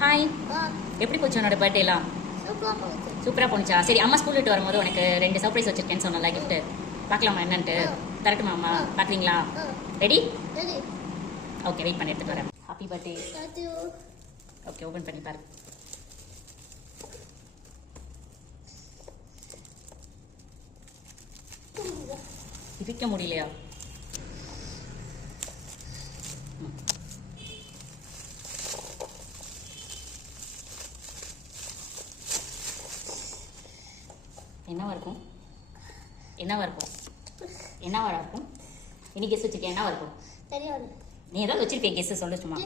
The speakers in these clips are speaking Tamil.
ஹாய், எப்படி போச்சு உன்னோட பர்த்டேலாம்? சூப்பராக போணுச்சா? சரி, அம்மா ஸ்கூல் விட்டு வரும்போது உனக்கு 2 சர்ப்ரைஸ் வச்சிருக்கேன்னு சொன்னல, கிஃப்ட் பார்க்கலாமா என்னன்ட்டு? தரட்டுமா அம்மா? பார்க்குறீங்களா? ரெடி? ஓகே, வெயிட் பண்ணி எடுத்துட்டு வரேன். Happy birthday. ஓகே, ஓப்பன் பண்ணி பாரு. பிரிக்க முடியலையா? என்னவா இருக்கும்? என்னவா இருக்கும்? என்னவா இருக்கும்? இன்னைக்கு கெஸ் வச்சிருக்கேன். என்னவா இருக்கும்? தெரியாது. நீ ஏதாவது வச்சிருக்கேன், கெஸ் சொல்லு சும்மா.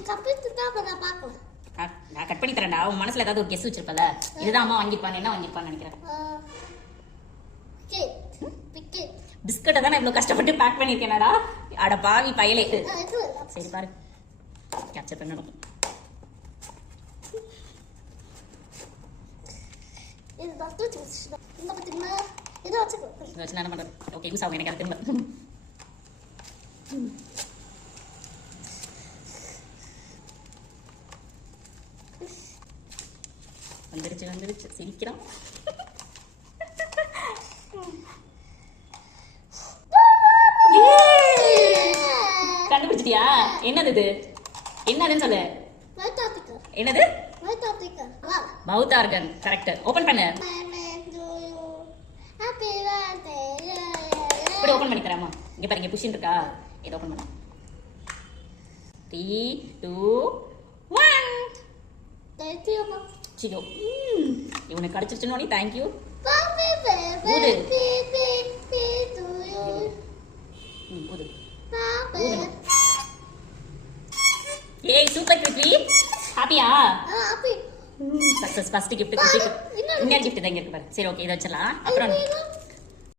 நான் கட் பண்ணி தரேன்டா. உன் மனசுல ஏதாவது ஒரு கெஸ் வச்சிருப்பல, இதுதான் அம்மா வாங்கிப்பான்னு. என்ன வாங்கிப்பான்னு நினைக்கிறேன்? பிஸ்கட்டை தான் நான் இவ்வளோ கஷ்டப்பட்டு பேக் பண்ணியிருக்கேனடா. அட பாவி பயலே. சரி பாரு, கேப்சர் பண்ணணும். என்ன பண்றது? ஓகே, யூஸ் ஆகும் எனக்கு. அது திரும்ப வந்துருச்சு சிரிக்கிறான். கண்டுபிடிச்சிட்டியா? என்னது இது? என்னதுன்னு சொல்லு. என்னது? மவுத் ஆர்கன். கரெக்ட். ஓபன் பண்ணு. இப்படி ஓபன் பண்ணி தரேம்மா. இங்க பாருங்க, புஷின் இருக்கா? இதை ஓபன் பண்ணு. 3, 2, 1. சியோ, இவனுக்கு கிடைச்சிருச்சுன்னு தேங்க்யூ. ஏய், சூப்பர் கிருத்தி. ஹாப்பியா? சக்சஸ். First gift. இன்னொரு கிஃப்ட் தான் இங்க இருக்கு பாரு. சரி, ஓகே, இதை வச்சிடலாம். அப்புறம்